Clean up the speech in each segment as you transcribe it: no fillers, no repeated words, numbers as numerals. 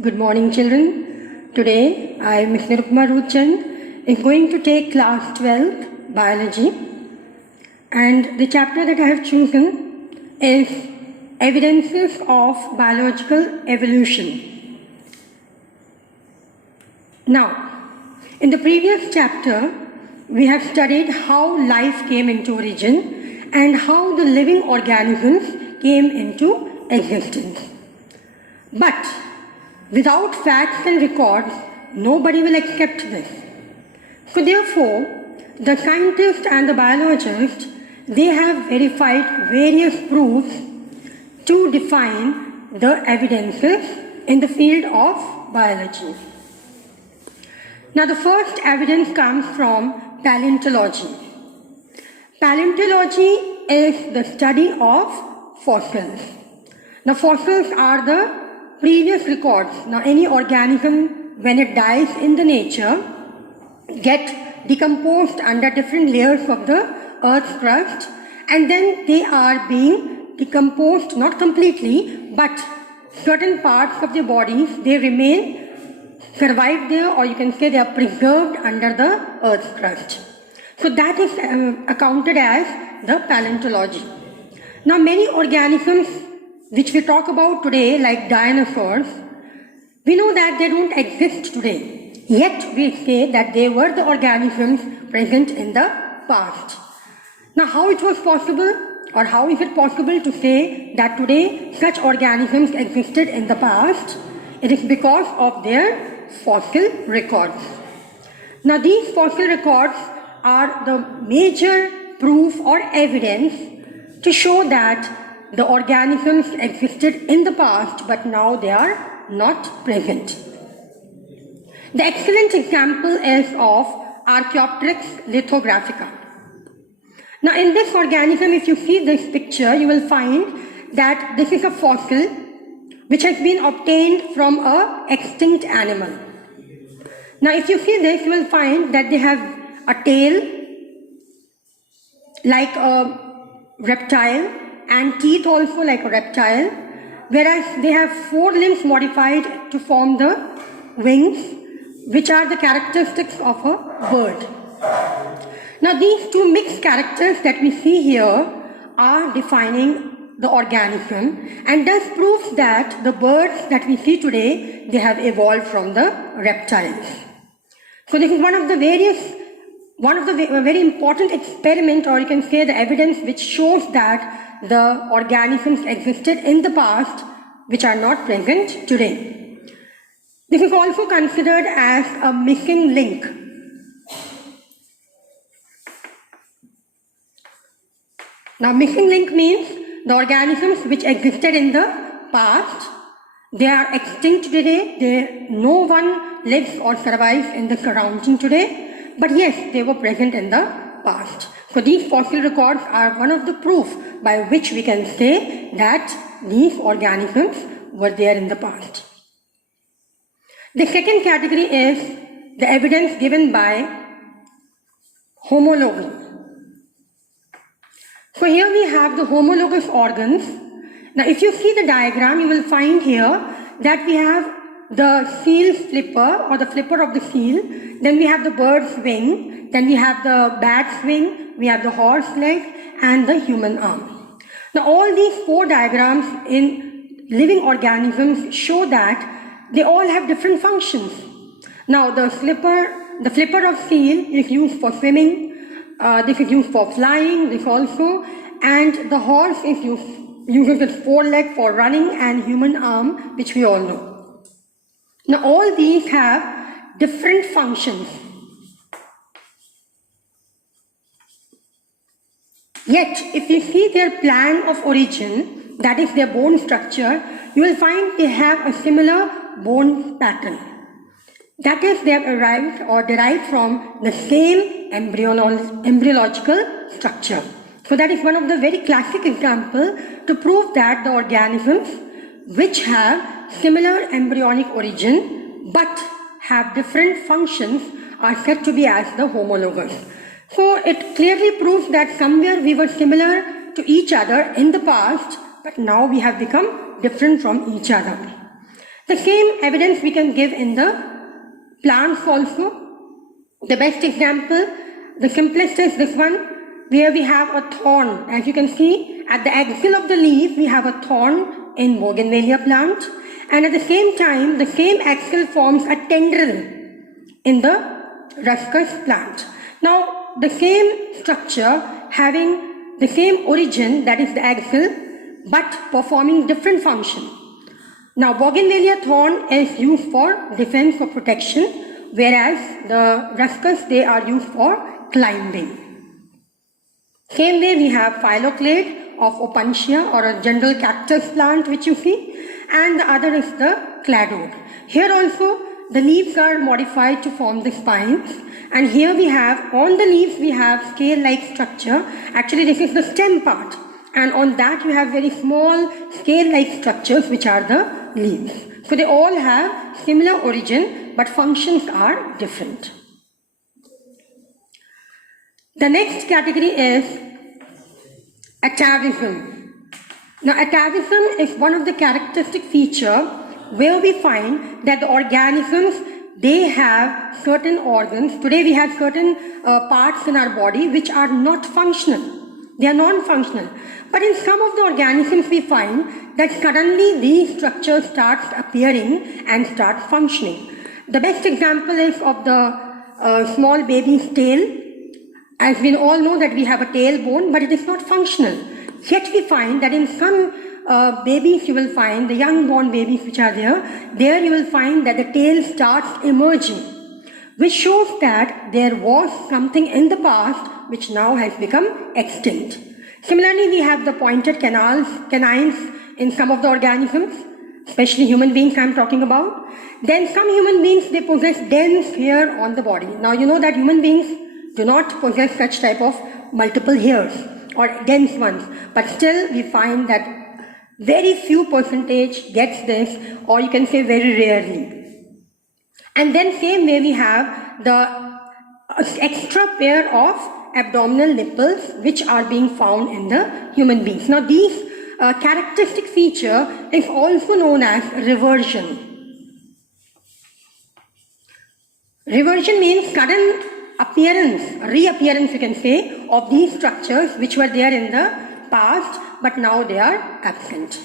Good morning, children. Today, I, Ms. Nirupma Ruchand, is going to take class 12 biology, and the chapter that I have chosen is Evidences of Biological Evolution. Now, in the previous chapter, we have studied how life came into origin and how the living organisms came into existence. But without facts and records, nobody will accept this. So therefore, the scientists and the biologists, they have verified various proofs to define the evidences in the field of biology. Now the first evidence comes from paleontology. Paleontology is the study of fossils. Now fossils are the previous records. Now any organism, when it dies in the nature, get decomposed under different layers of the earth's crust, and then they are being decomposed, not completely, but certain parts of their bodies, they remain survive there, or you can say they are preserved under the earth's crust. So that is accounted as the paleontology. Now many organisms which we talk about today, like dinosaurs, we know that they don't exist today. Yet we say that they were the organisms present in the past. Now how it was possible, or how is it possible to say that today such organisms existed in the past? It is because of their fossil records. Now these fossil records are the major proof or evidence to show that the organisms existed in the past, but now they are not present. The excellent example is of Archaeopteryx lithographica. Now in this organism, if you see this picture, you will find that this is a fossil which has been obtained from an extinct animal. Now if you see this, you will find that they have a tail like a reptile and teeth also like a reptile, whereas they have 4 limbs modified to form the wings, which are the characteristics of a bird. Now these two mixed characters that we see here are defining the organism, and thus proves that the birds that we see today, they have evolved from the reptiles. So this is one of the very important experiment, or you can say the evidence which shows that the organisms existed in the past which are not present today. This is also considered as a missing link. Now missing link means the organisms which existed in the past, they are extinct today, no one lives or survives in the surrounding today, but yes, they were present in the past. So these fossil records are one of the proof by which we can say that these organisms were there in the past. The second category is the evidence given by homology. So here we have the homologous organs. Now if you see the diagram, you will find here that we have the seal flipper, or the flipper of the seal, then we have the bird's wing, then we have the bat's wing, we have the horse leg, and the human arm. Now all these 4 diagrams in living organisms show that they all have different functions. Now the flipper of seal is used for swimming, this is used for flying, this also, and the horse is uses its 4 leg for running, and human arm, which we all know. Now all these have different functions. Yet if you see their plan of origin, that is their bone structure, you will find they have a similar bone pattern. That is, they have arrived or derived from the same embryological structure. So that is one of the very classic examples to prove that the organisms which have similar embryonic origin but have different functions are said to be as the homologous. So it clearly proves that somewhere we were similar to each other in the past, but now we have become different from each other. The same evidence we can give in the plants also. The best example, the simplest is this one, where we have a thorn. As you can see, at the axil of the leaf, we have a thorn in Bougainvillea plant. And at the same time, the same axil forms a tendril in the Ruscus plant. Now, the same structure having the same origin, that is the axil, but performing different function. Now, Bougainvillea thorn is used for defense or protection, whereas the Ruscus, they are used for climbing. Same way we have phylloclade of Opuntia, or a general cactus plant which you see, and the other is the cladode. Here also the leaves are modified to form the spines, and here we have, on the leaves we have scale-like structure. Actually this is the stem part, and on that you have very small scale-like structures which are the leaves. So they all have similar origin, but functions are different. The next category is atavism. Now, atavism is one of the characteristic features where we find that the organisms, they have certain organs. Today we have certain parts in our body which are not functional. They are non-functional. But in some of the organisms we find that suddenly these structures start appearing and start functioning. The best example is of the small baby's tail. As we all know that we have a tailbone, but it is not functional. Yet we find that in some babies you will find, the young born babies which are there you will find that the tail starts emerging, which shows that there was something in the past which now has become extinct. Similarly, we have the pointed canines in some of the organisms, especially human beings I am talking about. Then some human beings, they possess dense hair on the body. Now you know that human beings do not possess such type of multiple hairs or dense ones, but still we find that very few percentage gets this, or you can say very rarely. And then same way we have the extra pair of abdominal nipples which are being found in the human beings. Now these characteristic feature is also known as reversion. Reversion means sudden appearance, reappearance you can say, of these structures which were there in the past but now they are absent.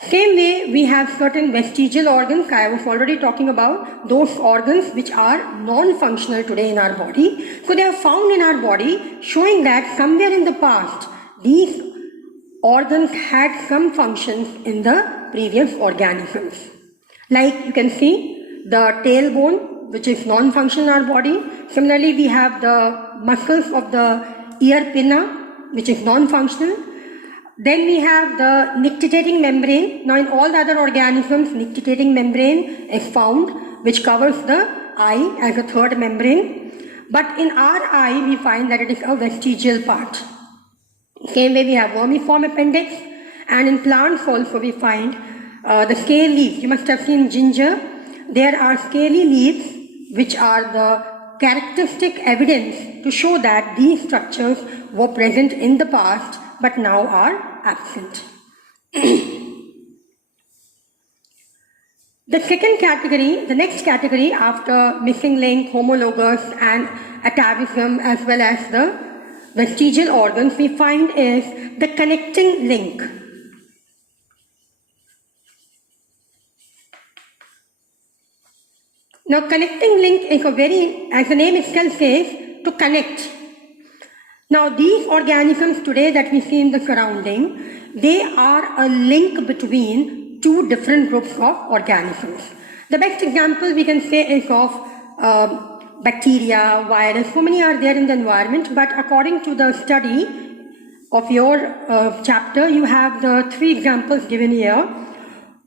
Same way we have certain vestigial organs. I was already talking about those organs which are non-functional today in our body. So they are found in our body, showing that somewhere in the past these organs had some functions in the previous organisms. Like you can see the tailbone, which is non-functional in our body. Similarly, we have the muscles of the ear pinna, which is non-functional. Then we have the nictitating membrane. Now in all the other organisms, nictitating membrane is found, which covers the eye as a third membrane. But in our eye, we find that it is a vestigial part. Same way we have vermiform appendix, and in plants also we find the scale leaves. You must have seen ginger. There are scaly leaves which are the characteristic evidence to show that these structures were present in the past but now are absent. The second category, the next category after missing link, homologous and atavism as well as the vestigial organs we find is the connecting link. Now connecting link is a very, as the name itself says, to connect. Now these organisms today that we see in the surrounding, they are a link between two different groups of organisms. The best example we can say is of bacteria, virus, so many are there in the environment, but according to the study of your chapter, you have the three examples given here.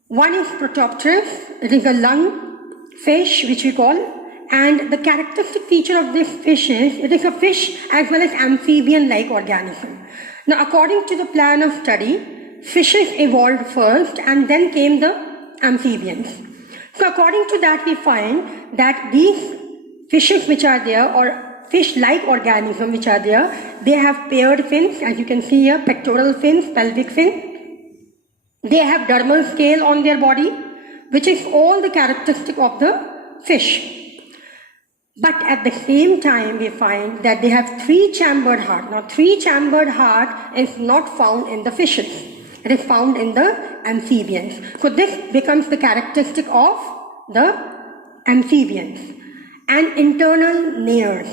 One is Protopterus, it is a lung fish which we call, and the characteristic feature of this fish is it is a fish as well as amphibian-like organism. Now according to the plan of study, fishes evolved first and then came the amphibians. So according to that we find that these fishes which are there, or fish-like organisms which are there, they have paired fins, as you can see here, pectoral fins, pelvic fin. They have dermal scale on their body, which is all the characteristic of the fish. But at the same time, we find that they have three-chambered heart. Now, three-chambered heart is not found in the fishes. It is found in the amphibians. So this becomes the characteristic of the amphibians. And internal nares.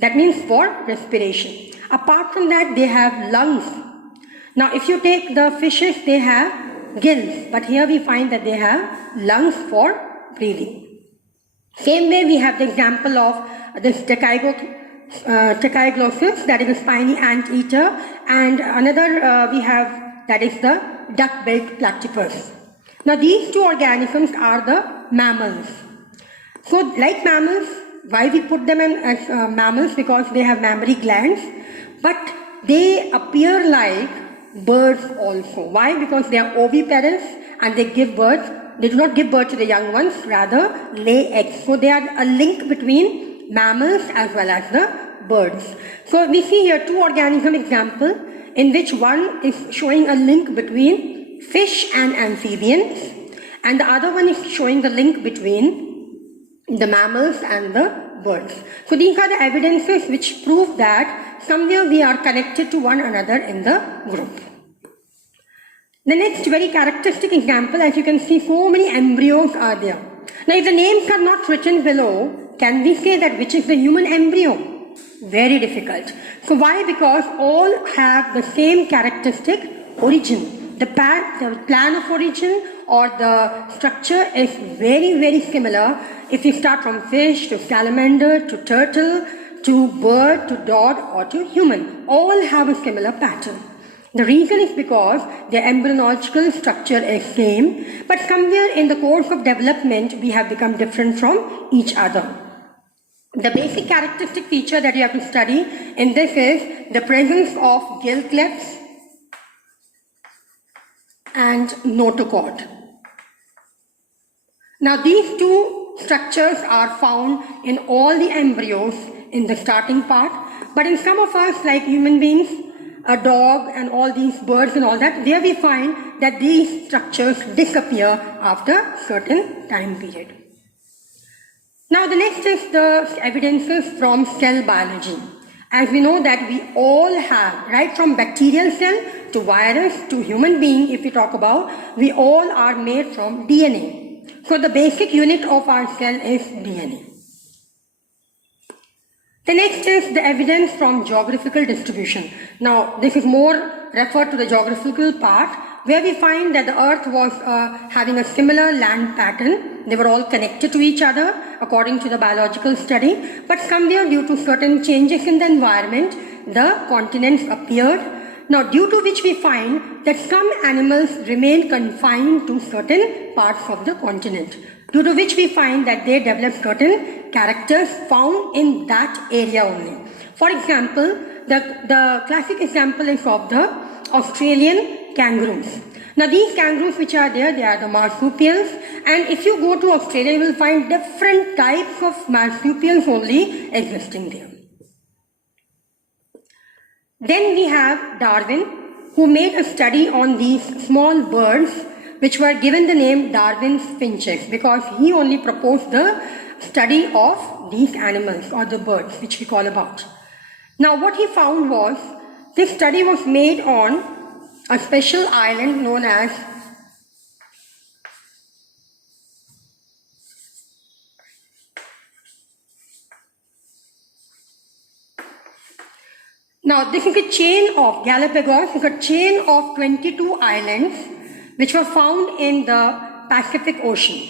That means for respiration. Apart from that, they have lungs. Now, if you take the fishes, they have gills. But here we find that they have lungs for breathing. Same way, we have the example of this Tachyglossus, that is a spiny anteater, and another we have, that is the duck-billed platypus. Now, these two organisms are the mammals. So, like mammals, why we put them in as mammals? Because they have mammary glands, but they appear like birds also. Why? Because they are oviparous and they give birth. They do not give birth to the young ones, rather lay eggs. So they are a link between mammals as well as the birds. So we see here two organism example in which one is showing a link between fish and amphibians, and the other one is showing the link between the mammals and the birds. So these are the evidences which prove that somewhere we are connected to one another in the group. The next very characteristic example, as you can see, so many embryos are there. Now, if the names are not written below, can we say that which is the human embryo? Very difficult. So why? Because all have the same characteristic origin. The plan of origin or the structure is very, very similar. If you start from fish to salamander to turtle to bird to dog or to human, all have a similar pattern. The reason is because their embryological structure is same, but somewhere in the course of development, we have become different from each other. The basic characteristic feature that you have to study in this is the presence of gill clefts and notochord. Now, these two structures are found in all the embryos in the starting part, but in some of us, like human beings, a dog and all these birds and all that, there we find that these structures disappear after certain time period. Now the next is the evidences from cell biology. As we know that we all have, right from bacterial cell to virus to human being, if we talk about, we all are made from DNA. So the basic unit of our cell is DNA. The next is the evidence from geographical distribution. Now, this is more referred to the geographical part, where we find that the earth was having a similar land pattern. They were all connected to each other according to the biological study, but somewhere due to certain changes in the environment, the continents appeared. Now, due to which we find that some animals remain confined to certain parts of the continent, due to which we find that they develop certain characters found in that area only. For example, the classic example is of the Australian kangaroos. Now these kangaroos which are there, they are the marsupials, and if you go to Australia, you will find different types of marsupials only existing there. Then we have Darwin, who made a study on these small birds which were given the name Darwin's finches, because he only proposed the study of these animals or the birds which we call about. Now what he found was, this study was made on a special island known as Now this is a chain of Galapagos, is a chain of 22 islands which were found in the Pacific Ocean.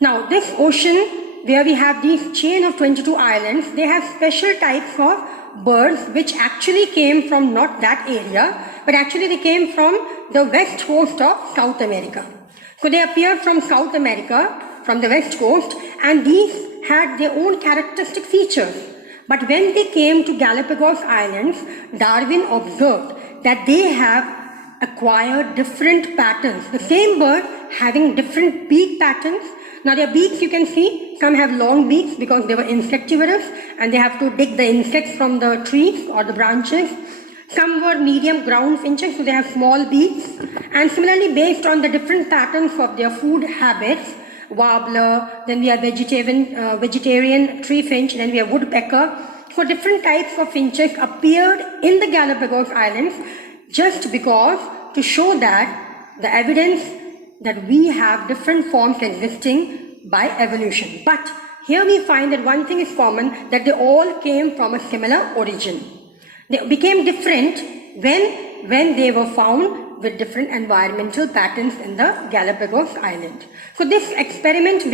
Now this ocean, where we have these chain of 22 islands, they have special types of birds which actually came from not that area, but actually they came from the west coast of South America. So they appeared from South America, from the west coast, and these had their own characteristic features. But when they came to Galapagos Islands, Darwin observed that they have acquired different patterns. The same bird having different beak patterns. Now their beaks, you can see, some have long beaks because they were insectivorous and they have to dig the insects from the trees or the branches. Some were medium ground finches, so they have small beaks. And similarly, based on the different patterns of their food habits, warbler, then we have vegetarian tree finch, then we have woodpecker. So different types of finches appeared in the Galapagos Islands just because to show that the evidence that we have different forms existing by evolution. But here we find that one thing is common, that they all came from a similar origin. They became different when they were found with different environmental patterns in the Galapagos Island. So this experiment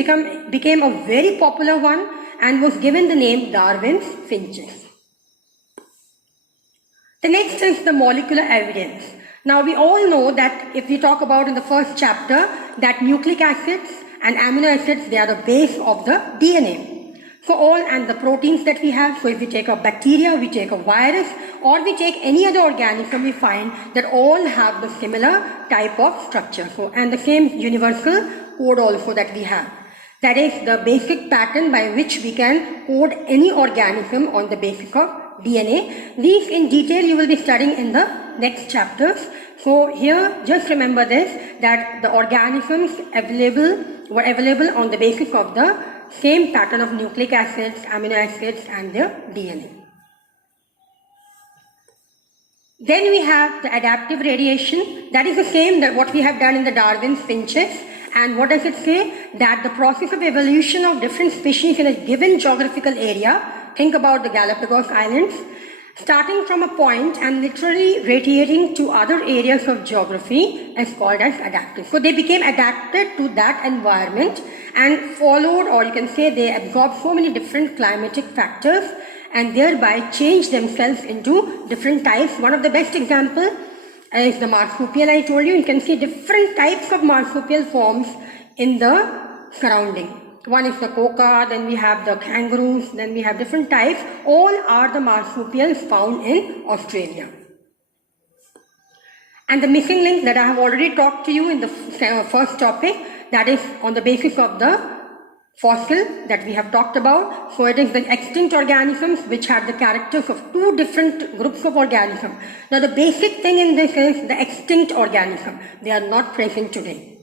became a very popular one and was given the name Darwin's finches. The next is the molecular evidence. Now we all know that if we talk about in the first chapter that nucleic acids and amino acids, they are the base of the DNA. So all and the proteins that we have, so if we take a bacteria, we take a virus, or we take any other organism, we find that all have the similar type of structure. So, and the same universal code also that we have. That is the basic pattern by which we can code any organism on the basis of DNA. These in detail you will be studying in the next chapters. So here just remember this, that the organisms were available on the basis of the same pattern of nucleic acids, amino acids and their DNA. Then we have the adaptive radiation. That is the same that what we have done in the Darwin's finches. And what does it say? That the process of evolution of different species in a given geographical area, think about the Galapagos Islands, starting from a point and literally radiating to other areas of geography is called as adaptive. So they became adapted to that environment and followed, or you can say they absorbed so many different climatic factors and thereby changed themselves into different types. One of the best examples is the marsupial. I told you, you can see different types of marsupial forms in the surrounding. One is the quokka, then we have the kangaroos, then we have different types. All are the marsupials found in Australia. And the missing link that I have already talked to you in the first topic, that is on the basis of the fossil that we have talked about. So it is the extinct organisms which have the characters of two different groups of organisms. Now the basic thing in this is the extinct organism. They are not present today.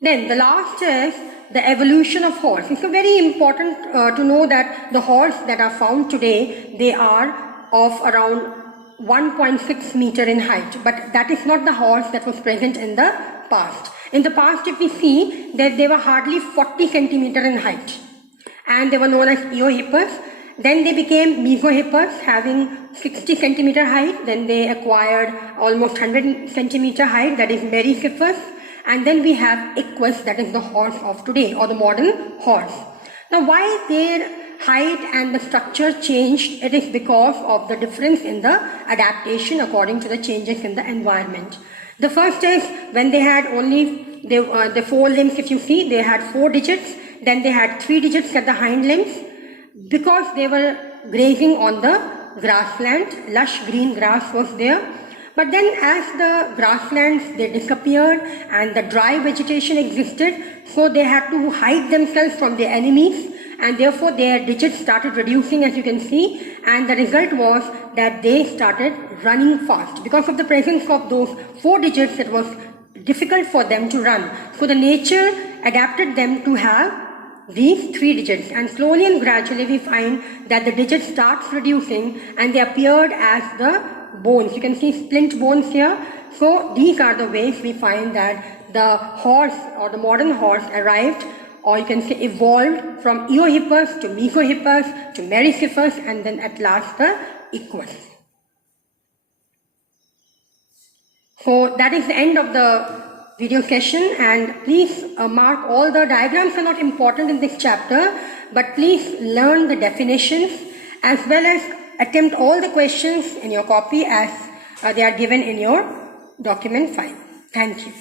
Then the last is the evolution of horse. It's very important to know that the horse that are found today, they are of around 1.6 meter in height. But that is not the horse that was present in the past. In the past, if we see that they were hardly 40 centimeter in height. And they were known as Eohippus. Then they became Mesohippus, having 60 centimeter height. Then they acquired almost 100 centimeter height, that is Merychippus. And then we have Equus, that is the horse of today, or the modern horse. Now why their height and the structure changed? It is because of the difference in the adaptation according to the changes in the environment. The first is when they had only the four limbs, if you see, they had 4 digits. Then they had 3 digits at the hind limbs. Because they were grazing on the grassland, lush green grass was there. But then as the grasslands, they disappeared and the dry vegetation existed, so they had to hide themselves from their enemies, and therefore their digits started reducing, as you can see, and the result was that they started running fast. Because of the presence of those 4 digits, it was difficult for them to run. So the nature adapted them to have these 3 digits, and slowly and gradually we find that the digit starts reducing and they appeared as the bones. You can see splint bones here. So these are the ways we find that the horse or the modern horse arrived, or you can say evolved, from Eohippus to Mesohippus to Merychippus and then at last the Equus. So that is the end of the video session, and please mark all the diagrams are not important in this chapter, but please learn the definitions as well as attempt all the questions in your copy as they are given in your document file. Thank you.